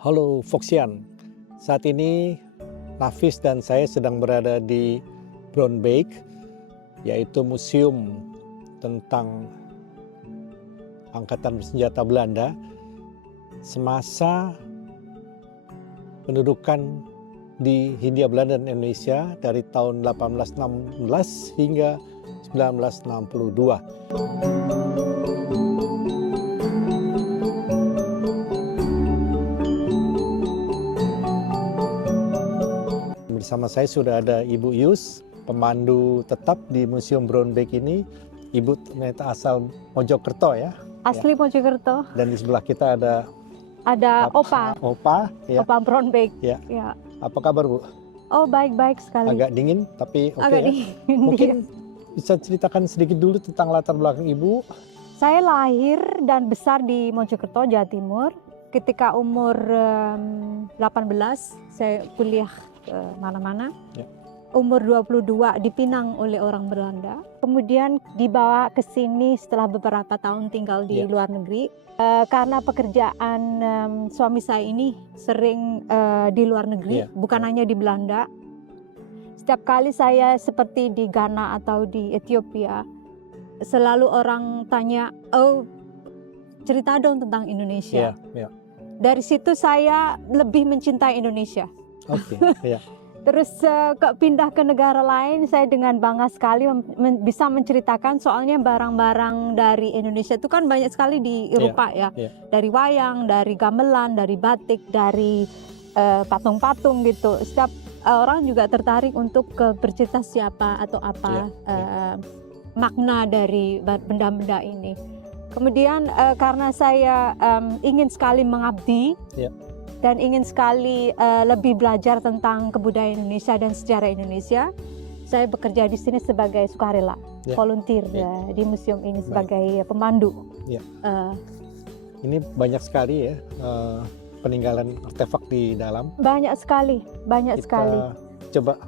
Halo Foxian, saat ini Nafis dan saya sedang berada di Brownbeek, yaitu museum tentang Angkatan Bersenjata Belanda semasa pendudukan di Hindia Belanda dan Indonesia dari tahun 1816 hingga 1962. Bersama saya sudah ada Ibu Yus, pemandu tetap di Museum Brownbeek ini. Ibu ternyata asal Mojokerto ya? Asli Mojokerto. Dan di sebelah kita ada Opa. Opa, ya. Opa Brownbeek. Ya. Ya. Apa kabar Bu? Oh, baik-baik sekali. Agak dingin tapi oke Agak ya. dingin. Mungkin bisa ceritakan sedikit dulu tentang latar belakang Ibu. Saya lahir dan besar di Mojokerto, Jawa Timur. Ketika umur 18, saya kuliah ke mana-mana. Ya. Umur 22 dipinang oleh orang Belanda. Kemudian dibawa ke sini setelah beberapa tahun tinggal di luar negeri. Karena pekerjaan suami saya ini sering di luar negeri, bukan hanya di Belanda. Setiap kali saya seperti di Ghana atau di Ethiopia, selalu orang tanya, oh cerita dong tentang Indonesia. Dari situ saya lebih mencintai Indonesia. Oke, ya. Terus pindah ke negara lain, saya dengan bangga sekali bisa menceritakan, soalnya barang-barang dari Indonesia itu kan banyak sekali di Eropa ya. Dari wayang, dari gamelan, dari batik, dari patung-patung gitu. Setiap orang juga tertarik untuk bercerita siapa atau apa makna dari benda-benda ini. Kemudian karena saya ingin sekali mengabdi, dan ingin sekali lebih belajar tentang kebudayaan Indonesia dan sejarah Indonesia, saya bekerja di sini sebagai sukarela, volunteer di museum ini sebagai pemandu. Ini banyak sekali ya peninggalan artefak di dalam. Banyak sekali, banyak sekali. Coba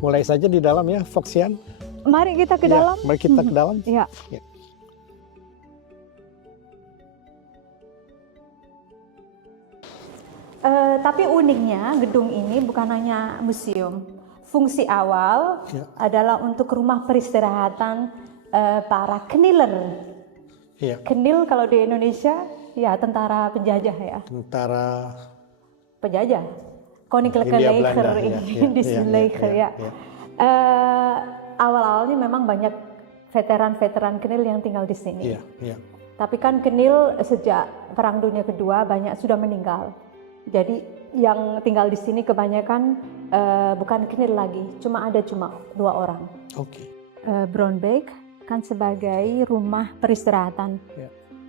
mulai saja di dalam ya, Foxian. Mari kita ke dalam. Mari kita ke dalam. Ya. Tapi uniknya gedung ini bukan hanya museum. Fungsi awal adalah untuk rumah peristirahatan para kniler. Knil kalau di Indonesia ya tentara penjajah ya. Tentara penjajah. Koninklijke Leger, Indische Leger ya. Awal-awalnya memang banyak veteran-veteran knil yang tinggal di sini. Tapi kan knil sejak Perang Dunia Kedua banyak sudah meninggal. Jadi yang tinggal di sini kebanyakan bukan knil lagi, cuma 2 orang. Brownbeek kan sebagai rumah peristirahatan,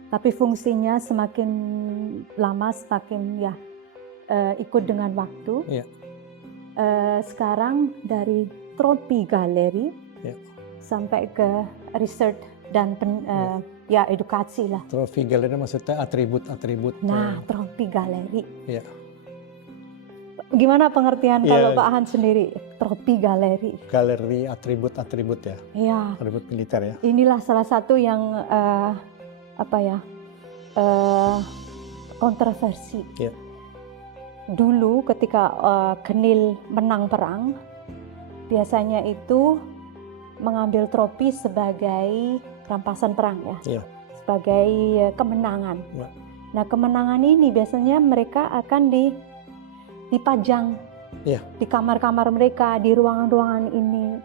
tapi fungsinya semakin lama semakin ikut dengan waktu. Sekarang dari tropi galeri sampai ke research dan edukasi lah. Trofi galeri maksudnya atribut-atribut. Nah, trofi galeri. Gimana pengertian kalau Pak Han sendiri? Trofi galeri. Galeri atribut-atribut ya. Atribut militer ya. Inilah salah satu yang kontroversi. Dulu ketika knil menang perang, biasanya itu mengambil trofi sebagai rampasan perang sebagai kemenangan. Nah, kemenangan ini biasanya mereka akan dipajang di kamar-kamar mereka, di ruangan-ruangan ini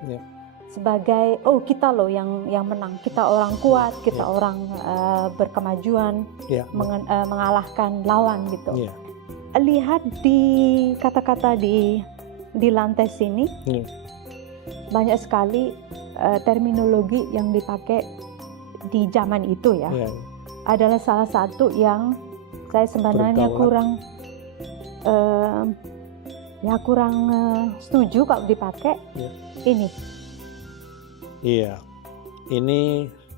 sebagai kita loh yang menang, kita orang kuat, kita orang berkemajuan, mengalahkan lawan gitu. Lihat di kata-kata di lantai sini, banyak sekali terminologi yang dipakai di zaman itu adalah salah satu yang saya sebenarnya kurang setuju kalau dipakai. Ini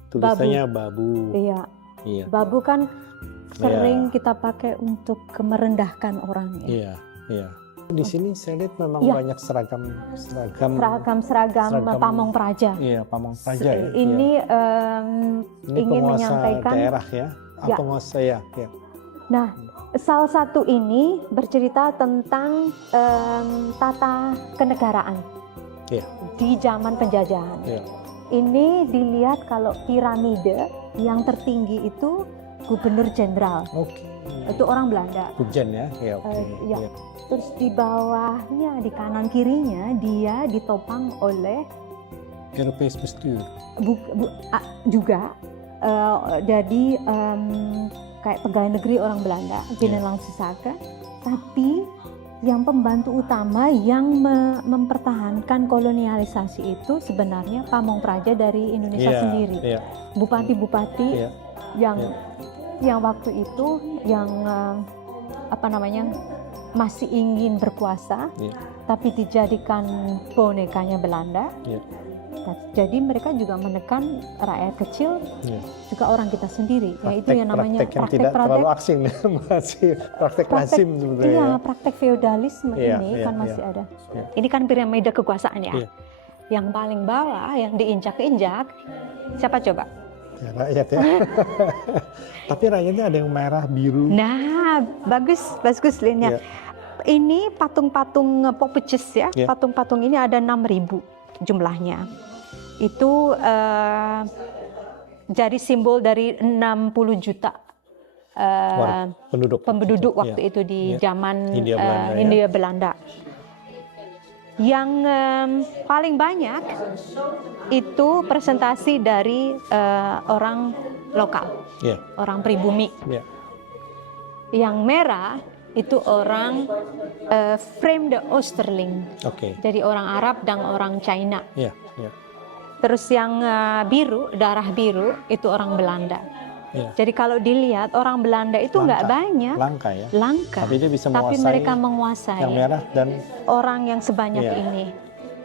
tulisannya babu. Babu kan sering kita pakai untuk merendahkan orang. Di sini saya lihat memang banyak seragam pamong praja. Pamong praja ya. Ini ingin menyampaikan daerah ya. Penguasa Nah, Salah satu ini bercerita tentang tata kenegaraan di zaman penjajahan. Ini dilihat kalau piramide yang tertinggi itu gubernur jenderal. Itu orang Belanda. Pujen ya. Terus di bawahnya, di kanan kirinya dia ditopang oleh Europees bestuur. Juga jadi kayak pegawai negeri orang Belanda, Binnenlandse Zaken. Tapi yang pembantu utama yang mempertahankan kolonialisasi itu sebenarnya pamong praja dari Indonesia sendiri. Bupati-bupati yang waktu itu yang masih ingin berkuasa, tapi dijadikan bonekanya Belanda. Jadi mereka juga menekan rakyat kecil, juga orang kita sendiri. Yaitu yang namanya praktek yang tidak terlalu asing, masih praktek lazim sebenarnya. Iya, praktek feodalisme ini kan masih ada. Ini kan piramida kekuasaan ya. Yang paling bawah, yang diinjak-injak, siapa coba? Ya, rakyat ya. Tapi rakyatnya ada yang merah, biru. Nah, bagus lihatnya. Ini patung-patung Popeces ya. Patung-patung ini ada 6.000 jumlahnya. Itu jadi simbol dari 60 juta penduduk waktu itu di zaman Hindia Belanda. Yang paling banyak itu presentasi dari orang lokal, orang pribumi. Yang merah itu orang Vreemde Oosterling, jadi orang Arab dan orang China. Terus yang biru, darah biru itu orang Belanda. Jadi kalau dilihat orang Belanda itu nggak banyak, langka. Tapi dia bisa menguasai. Tapi mereka menguasai. Yang merah dan orang yang sebanyak ini.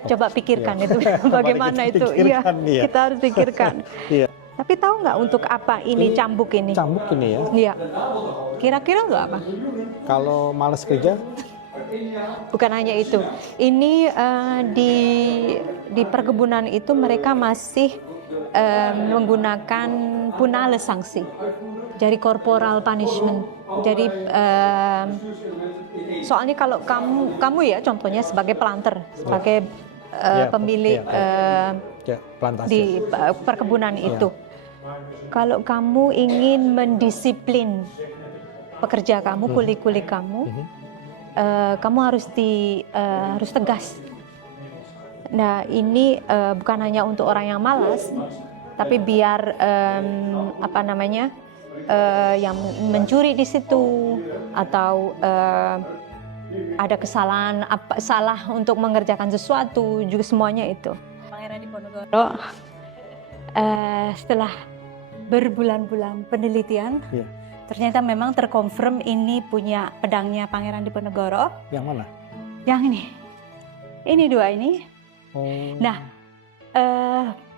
Coba pikirkan itu, bagaimana itu? Iya, kita harus pikirkan. Tapi tahu nggak untuk apa ini cambuk ini? Cambuk ini ya? Iya. Kira-kira untuk apa? Kalau malas kerja? Bukan hanya itu. Ini di perkebunan itu mereka masih menggunakan punale sanksi. Jadi corporal punishment. Jadi soalnya kalau kamu ya contohnya sebagai planter, sebagai pemilik di perkebunan itu. Kalau kamu ingin mendisiplin pekerja kamu, kuli-kuli kamu, kamu harus tegas. Nah, ini bukan hanya untuk orang yang malas, tapi biar yang mencuri di situ atau ada kesalahan salah untuk mengerjakan sesuatu juga semuanya itu. Pangeran Diponegoro setelah berbulan-bulan penelitian, ternyata memang terkonfirm ini punya pedangnya Pangeran Diponegoro. Yang mana? Yang ini. Ini dua ini. Nah,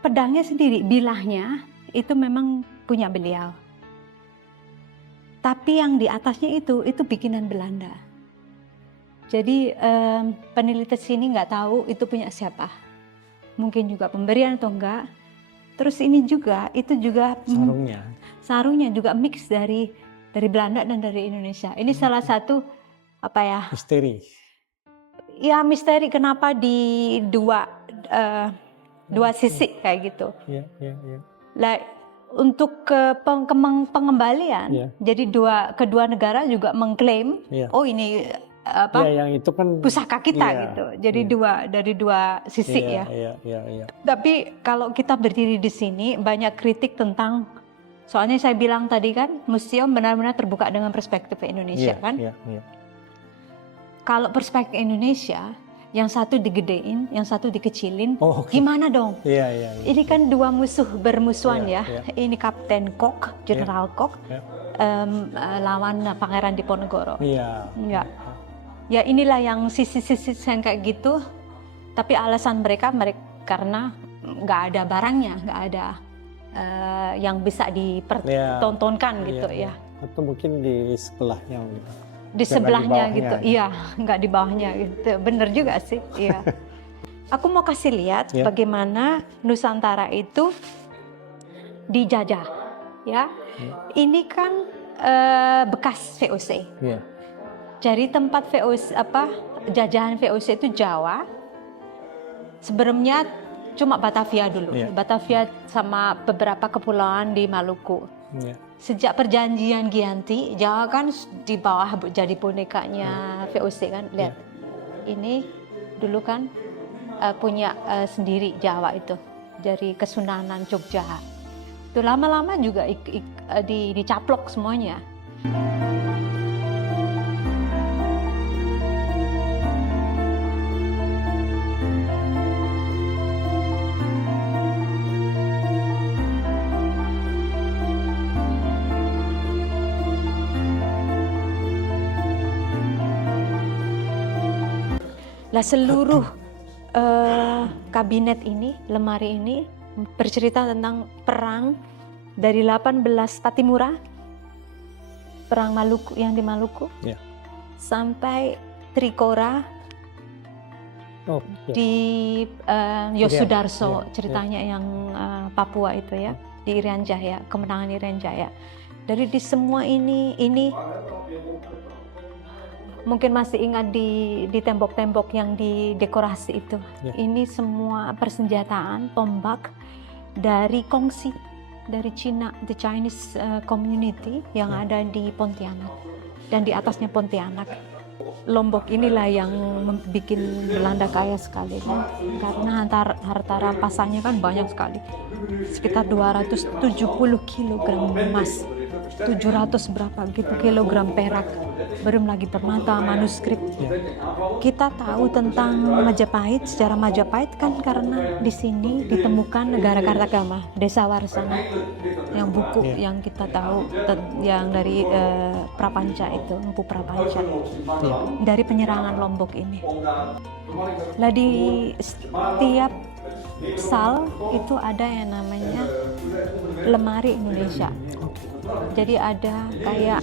pedangnya sendiri, bilahnya itu memang punya beliau. Tapi yang di atasnya itu bikinan Belanda. Jadi peneliti sini nggak tahu itu punya siapa. Mungkin juga pemberian atau enggak. Terus ini juga, itu juga sarungnya juga mix dari Belanda dan dari Indonesia. Ini salah satu misteri. Ya misteri kenapa di dua sisi kayak gitu. Lah untuk pengembalian, jadi kedua negara juga mengklaim, oh ini yang itu kan pusaka kita gitu. Jadi dari dua sisi ya. Tapi kalau kita berdiri di sini banyak kritik tentang, soalnya saya bilang tadi kan museum benar-benar terbuka dengan perspektif Indonesia kan. Kalau perspektif Indonesia, yang satu digedein, yang satu dikecilin, gimana dong? Ini kan dua musuh bermusuhan ya. Ini Kapten Kok, General Kok, lawan Pangeran Diponegoro. Ya inilah yang sisi-sisi yang kayak gitu. Tapi alasan mereka karena nggak ada barangnya, nggak ada yang bisa dipertontonkan gitu ya. Atau mungkin di sebelahnya gitu. Di sebelahnya gitu, iya, nggak di bawahnya gitu. Bener juga sih, iya. Aku mau kasih lihat bagaimana Nusantara itu dijajah, ya. Ini kan bekas VOC. Ya. Jadi tempat VOC jajahan VOC itu Jawa. Sebelumnya cuma Batavia dulu. Iya. Batavia sama beberapa kepulauan di Maluku. Ya. Sejak perjanjian Giyanti, Jawa kan di bawah jadi bonekanya VOC kan. Lihat. Ini dulu kan punya sendiri Jawa itu dari Kesunanan Jogja. Itu lama-lama juga dicaplok semuanya. Lah seluruh kabinet ini, lemari ini bercerita tentang perang dari 18 Patimura, perang Maluku yang di Maluku, sampai Trikora di Yosudarso, ceritanya yang Papua itu ya, di Irian Jaya, kemenangan Irian Jaya. Dari di semua ini mungkin masih ingat di tembok-tembok yang didekorasi itu. Ini semua persenjataan tombak dari Kongsi, dari Cina, the Chinese community yang ada di Pontianak dan di atasnya Pontianak. Lombok inilah yang membuat Belanda kaya sekali kan? Karena harta rampasannya kan banyak sekali, sekitar 270 kilogram emas, 700 berapa gitu kilogram perak, belum lagi permata, manuskrip. Kita tahu tentang Majapahit, sejarah Majapahit kan karena di sini ditemukan negara Kartagama, Desa Warsana, yang buku yang kita tahu yang dari Prapanca itu, Empu Prapanca, dari penyerangan Lombok ini. Nah di setiap sal itu ada yang namanya lemari Indonesia. Jadi ada kayak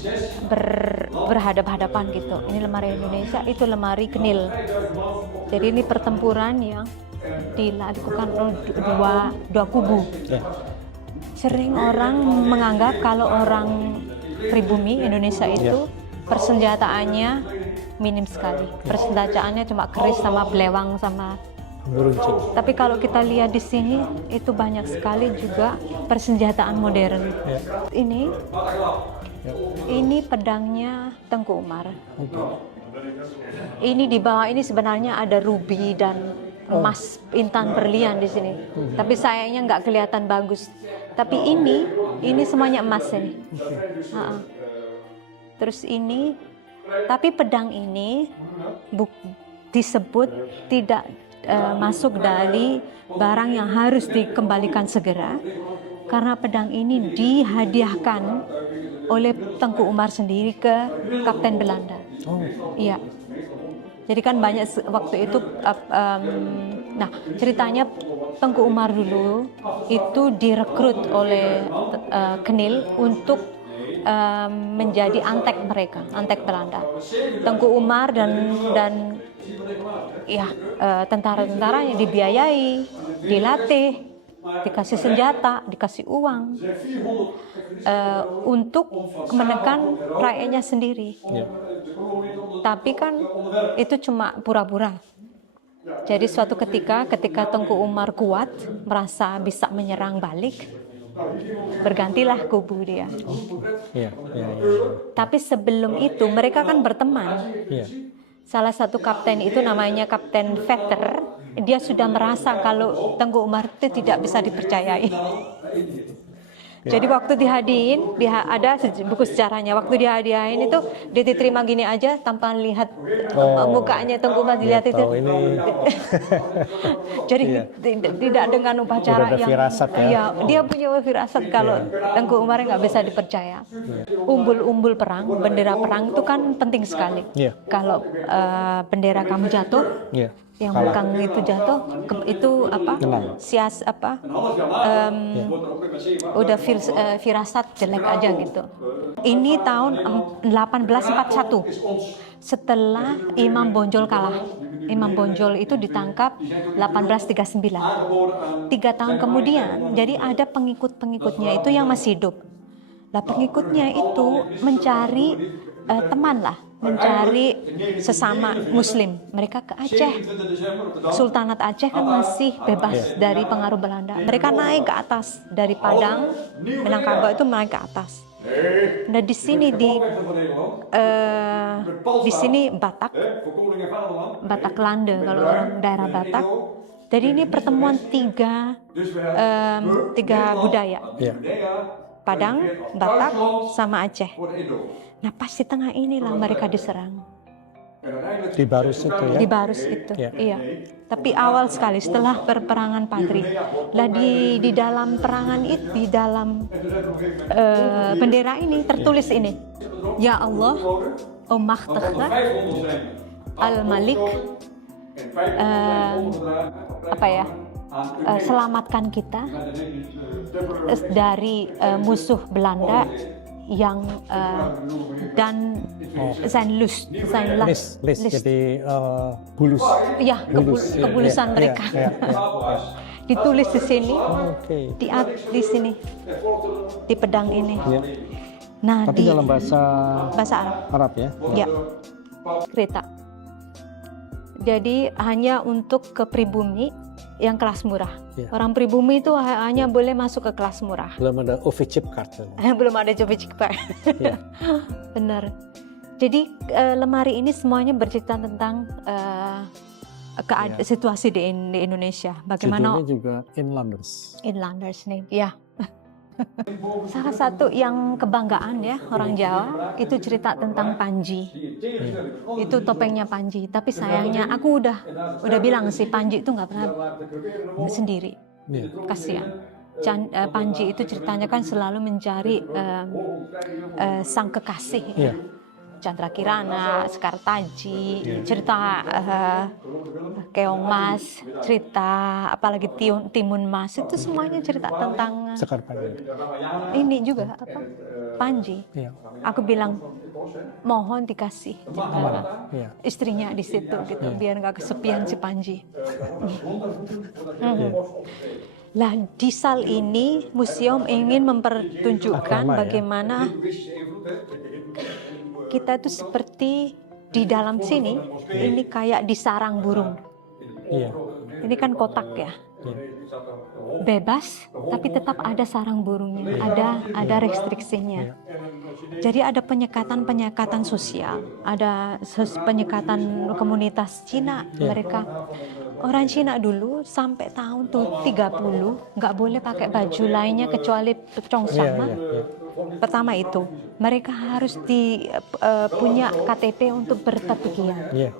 berhadap-hadapan gitu. Ini lemari Indonesia, itu lemari Knil. Jadi ini pertempuran yang dilakukan oleh dua kubu. Sering orang menganggap kalau orang pribumi Indonesia itu persenjataannya minim sekali. Persenjataannya cuma keris sama belewang sama Beruncing. Tapi kalau kita lihat di sini itu banyak sekali juga persenjataan modern. Ini pedangnya Tengku Umar. Ini di bawah ini sebenarnya ada ruby dan emas, intan berlian di sini. Tapi sayangnya nggak kelihatan bagus. Tapi ini semuanya emas ini. Terus ini, tapi pedang ini disebut tidak masuk dari barang yang harus dikembalikan segera, karena pedang ini dihadiahkan oleh Tengku Umar sendiri ke Kapten Belanda. Iya. Jadi kan banyak waktu itu, nah ceritanya Tengku Umar dulu itu direkrut oleh Knil untuk menjadi antek mereka, antek Belanda. Tengku Umar dan tentara-tentara yang dibiayai, dilatih, dikasih senjata, dikasih uang untuk menekan rakyatnya sendiri. Tapi kan itu cuma pura-pura. Jadi suatu ketika Tengku Umar kuat, merasa bisa menyerang balik, bergantilah kubu dia. Tapi sebelum itu mereka kan berteman. Salah satu kapten itu namanya Kapten Vetter, dia sudah merasa kalau Tengku Umar itu tidak bisa dipercayai. Jadi waktu dihadiin, ada buku sejarahnya, waktu dihadiahin itu dia diterima gini aja tanpa lihat mukanya Tengku Umar, dilihat itu. Jadi tidak dengan upacara yang dia punya firasat kalau Tengku Umar nggak bisa dipercaya. Umbul-umbul perang, bendera perang itu kan penting sekali. Kalau bendera kamu jatuh, yang belakang itu jatuh, itu udah firasat jelek aja gitu. Ini tahun 1841, setelah Imam Bonjol kalah. Imam Bonjol itu ditangkap 1839. 3 tahun kemudian, jadi ada pengikut-pengikutnya itu yang masih hidup. Lah pengikutnya itu mencari teman lah, mencari sesama Muslim. Mereka ke Aceh. Sultanat Aceh kan masih bebas dari pengaruh Belanda. Mereka naik ke atas dari Padang, Minangkabau itu naik ke atas. Nah di sini di sini Batak Lande kalau orang daerah Batak. Jadi ini pertemuan tiga budaya. Padang, Batak, sama Aceh. Nah pas di tengah inilah mereka diserang. Di Barus itu ya? Di Barus itu, iya. Tapi awal sekali setelah peperangan Padri. Lah di dalam perangan itu, di dalam bendera ini tertulis ini. Ya Allah, Makhtakhna, Al-Malik, selamatkan kita dari musuh Belanda yang dan zijn lust. Jadi bulus. Ya, kebulusan mereka. Ditulis di sini, di sini, di pedang ini. Nah, tapi dalam bahasa Arab ya? Ya, Kreta. Jadi hanya untuk ke pribumi yang kelas murah. Orang pribumi itu hanya boleh masuk ke kelas murah. Belum ada OV-chip card. Belum ada OV-chip card. Benar. Jadi lemari ini semuanya bercerita tentang situasi di Indonesia. Bagaimana? Judulnya juga Inlanders nih. Ya. Salah satu yang kebanggaan ya orang Jawa itu cerita tentang Panji. Itu topengnya Panji. Tapi sayangnya aku udah bilang sih Panji itu nggak pernah sendiri. Kasihan. Panji itu ceritanya kan selalu mencari sang kekasih. Chandra Kirana, Sekar Taji, cerita Keong Mas, cerita apalagi Timun Mas, itu semuanya cerita tentang Sekar Panji. Ini juga Panji. Aku bilang mohon dikasih istrinya di situ gitu, biar nggak kesepian si Panji. Lah di sal ini museum ingin mempertunjukkan bagaimana kita itu seperti di dalam sini, ini kayak di sarang burung. Ini kan kotak ya. Bebas, tapi tetap ada sarang burungnya, ada restriksinya. Jadi ada penyekatan sosial, ada penyekatan komunitas Cina. Mereka orang Cina dulu sampai tahun 30 nggak boleh pakai baju lainnya kecuali pecong sama. Pertama itu, mereka harus punya KTP untuk berpergian.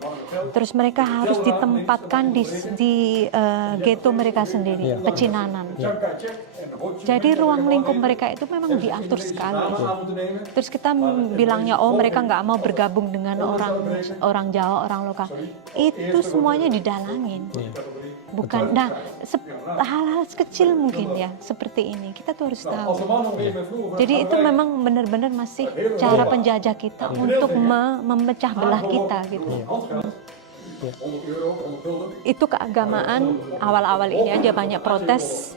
Terus mereka harus ditempatkan di ghetto mereka sendiri, pecinanan. Jadi ruang lingkup mereka itu memang diatur sekali. Terus kita bilangnya, oh mereka nggak mau bergabung dengan orang Jawa, orang lokal. Itu semuanya didalangin. Bukan, nah hal-hal kecil mungkin ya seperti ini kita tuh harus tahu. Jadi itu memang benar-benar masih cara penjajah kita untuk memecah belah kita gitu. Itu keagamaan awal-awal ini aja banyak protes.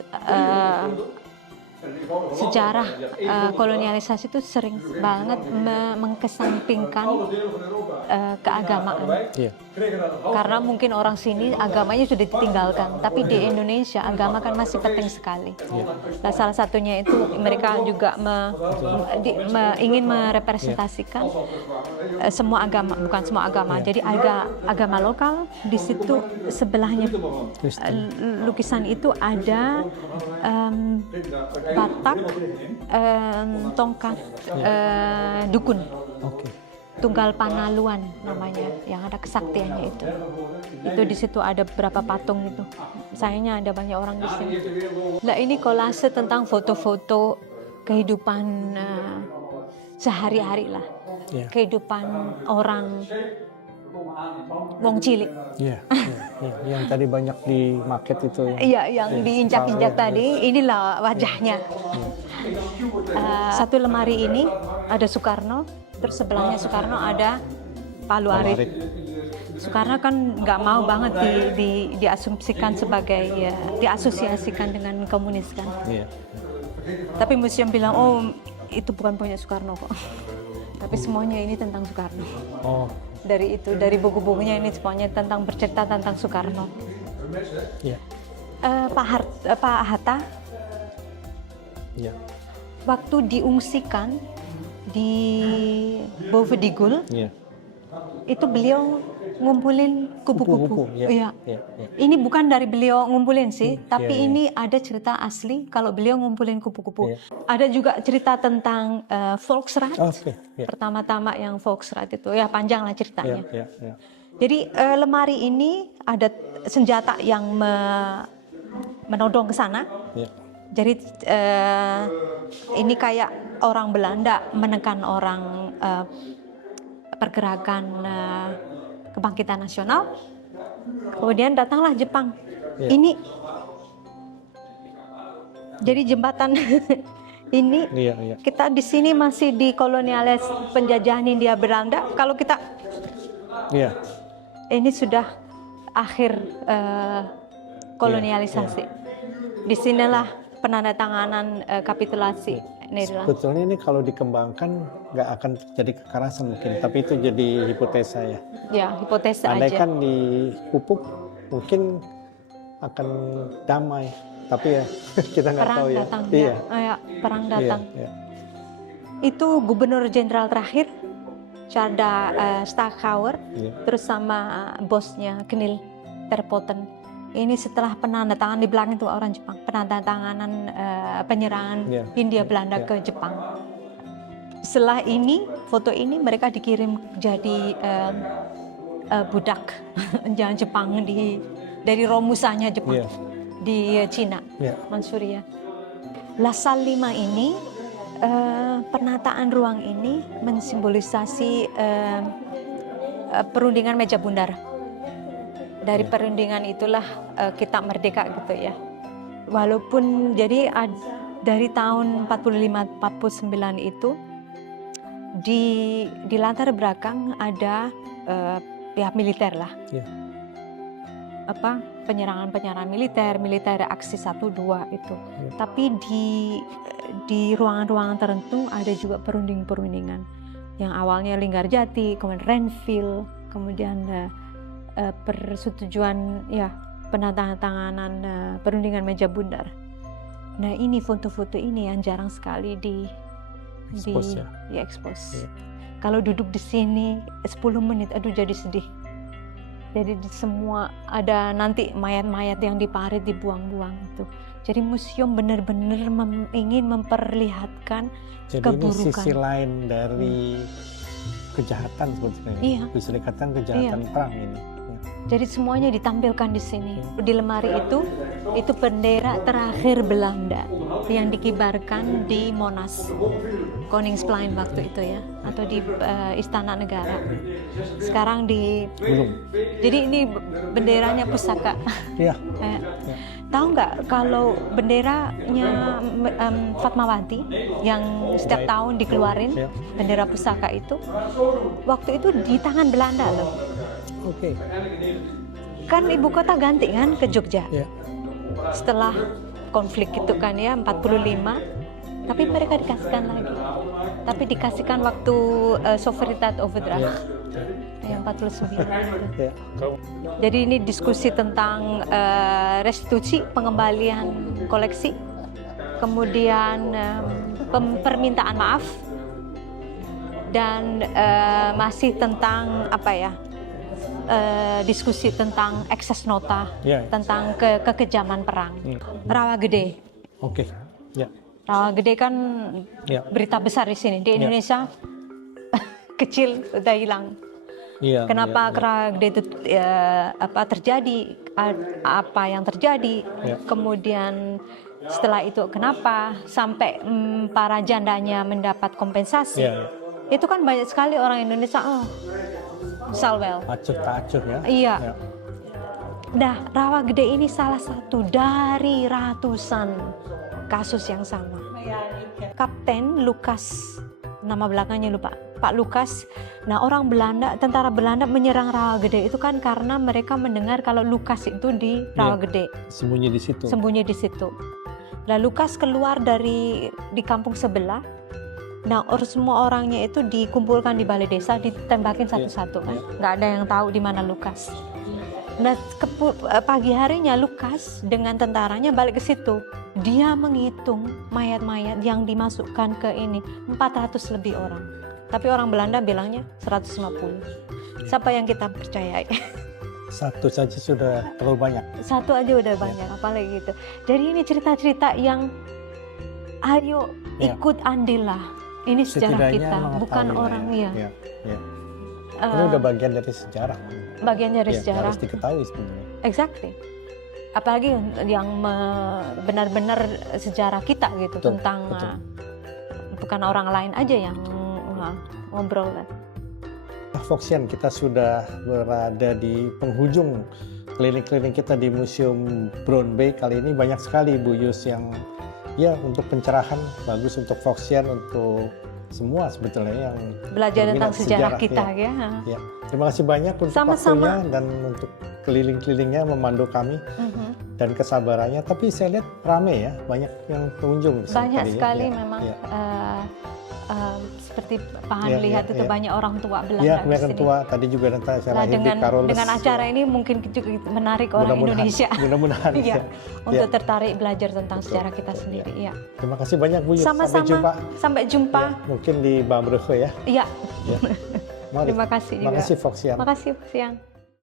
Sejarah kolonialisasi itu sering banget mengkesampingkan keagamaan. Karena mungkin orang sini agamanya sudah ditinggalkan, tapi di Indonesia agama kan masih penting sekali. Nah, salah satunya itu mereka juga ingin merepresentasikan semua agama, bukan semua agama. Jadi agama lokal di situ sebelahnya lukisan itu ada Batak, tongkat dukun. Tunggal Panaluan namanya, yang ada kesaktiannya itu. Itu di situ ada beberapa patung itu. Sayangnya ada banyak orang di sini. Nah, ini kolase tentang foto-foto kehidupan sehari-hari lah. Kehidupan orang wong cilik. Yang tadi banyak di market itu. Yang diinjak-injak tadi, inilah wajahnya. Satu lemari ini ada Soekarno, terus sebelahnya Soekarno ada Palu Arit. Soekarno kan nggak mau banget diasumsikan sebagai diasosiasikan dengan komunis kan. Tapi museum bilang, oh itu bukan punya Soekarno kok. Tapi semuanya ini tentang Soekarno. Oh. Dari buku-bukunya ini semuanya bercerita tentang Soekarno. Iya. Pak Hatta. Iya. Waktu diungsikan di Bovendigul, itu beliau ngumpulin kupu-kupu. Iya. Ini bukan dari beliau ngumpulin sih, tapi ini ada cerita asli kalau beliau ngumpulin kupu-kupu. Ada juga cerita tentang Volksraad. Pertama-tama yang Volksraad itu, ya panjang lah ceritanya. Jadi lemari ini ada senjata yang menodong ke sana. Jadi ini kayak orang Belanda menekan orang pergerakan kebangkitan nasional. Kemudian datanglah Jepang. Ini jadi jembatan ini kita di sini masih di kolonialis penjajahan Hindia Belanda. Kalau kita ini sudah akhir kolonialisasi. Disinilah penandatanganan kapitulasi Nederland. Sebetulnya ini kalau dikembangkan nggak akan terjadi kekerasan mungkin, tapi itu jadi hipotesa ya. Ya, hipotesa aja. Andai kan dipupuk mungkin akan damai, tapi ya kita nggak tahu ya. Datang, iya. Perang datang. Itu gubernur jenderal terakhir, Tjarda Stachauer, terus sama bosnya Knil Terpoten. Ini setelah penandatangan di belakang itu orang Jepang, penandatanganan penyerangan Hindia Belanda ke Jepang. Setelah ini, foto ini mereka dikirim jadi budak jangan Jepang dari Romusanya Jepang di Cina, Manchuria. Lasal 5 ini, penataan ruang ini mensimbolisasi perundingan meja bundar. Dari perundingan itulah kita merdeka gitu ya. Walaupun jadi dari tahun 45-49 itu di latar belakang ada pihak militer lah. Penyerangan militer aksi 1-2 itu. Tapi di ruangan-ruangan tertentu ada juga perundingan yang awalnya Linggarjati, kemudian Renville, kemudian persetujuan penandatanganan perundingan meja bundar. Nah, ini foto-foto ini yang jarang sekali di expose. Kalau duduk di sini 10 menit, aduh jadi sedih. Jadi di semua ada nanti mayat-mayat yang diparit dibuang-buang itu. Jadi museum benar-benar ingin memperlihatkan keburukan. Jadi ini sisi lain dari kejahatan sebetulnya. Bisa dikatakan kejahatan perang ini. Jadi semuanya ditampilkan di sini. Di lemari itu bendera terakhir Belanda yang dikibarkan di Monas, Koningsplein waktu itu ya, atau di Istana Negara. Sekarang jadi ini benderanya pusaka. Tahu nggak kalau benderanya Fatmawati yang setiap tahun dikeluarin bendera pusaka itu, waktu itu di tangan Belanda loh. Kan ibu kota ganti kan ke Jogja. Setelah konflik itu kan ya 45, tapi mereka dikasihkan lagi. Tapi dikasihkan waktu Soveritat Overdracht yang 49. Jadi ini diskusi tentang restitusi, pengembalian koleksi, kemudian permintaan maaf, dan masih tentang diskusi tentang ekses nota, tentang kekejaman perang. Rawa Gede. Rawa Gede kan berita besar di sini. Di Indonesia kecil udah hilang. Kenapa Rawa Gede itu terjadi? Apa yang terjadi? Kemudian setelah itu kenapa sampai para jandanya mendapat kompensasi? Itu kan banyak sekali orang Indonesia. Salwell. Acuh tak acuh ya. Iya. Nah, Rawa Gede ini salah satu dari ratusan kasus yang sama. Kapten Lukas, nama belakangnya lupa, Pak Lukas. Nah, orang Belanda, tentara Belanda menyerang Rawa Gede itu kan karena mereka mendengar kalau Lukas itu di Rawa Gede. Sembunyi di situ. Nah, Lukas keluar di kampung sebelah, Nah, semua orangnya itu dikumpulkan di balai desa, ditembakin satu-satu kan. Nggak ada yang tahu di mana Lukas. Nah, pagi harinya Lukas dengan tentaranya balik ke situ. Dia menghitung mayat-mayat yang dimasukkan ke ini 400 lebih orang. Tapi orang Belanda bilangnya 150. Siapa yang kita percayai? Satu saja sudah terlalu banyak. Satu aja udah banyak, apalagi gitu. Jadi ini cerita-cerita yang ayo ikut andillah. Ini sejarah kita, bukan orang ya. Ini udah bagian dari sejarah. Bagian dari sejarah. Harus diketahui sebenarnya. Exactly. Apalagi yang benar-benar sejarah kita gitu, tentang bukan orang lain aja yang ngobrol. Foxian, kita sudah berada di penghujung keliling-keliling kita di Museum Brown Bay. Kali ini banyak sekali Bu Yus yang untuk pencerahan, bagus untuk Foxian, untuk semua sebetulnya yang belajar tentang sejarah kita ya. Terima kasih banyak untuk waktunya dan untuk keliling-kelilingnya memandu kami dan kesabarannya. Tapi saya lihat ramai ya, banyak yang pengunjung. Banyak sekali memang. Seperti Pak Han lihat itu banyak orang tua Belanda di sini. Tua tadi juga nanti saya lahir di Carolus. Dengan acara ini mungkin juga menarik orang Indonesia. Mudah-mudahan untuk tertarik belajar tentang sejarah kita sendiri. Terima kasih banyak Bu Yus. Sama-sama. Sampai jumpa. Mungkin di Bambrugge ya. Iya. Terima kasih juga. Terima kasih Foxian. Terima kasih Foxian.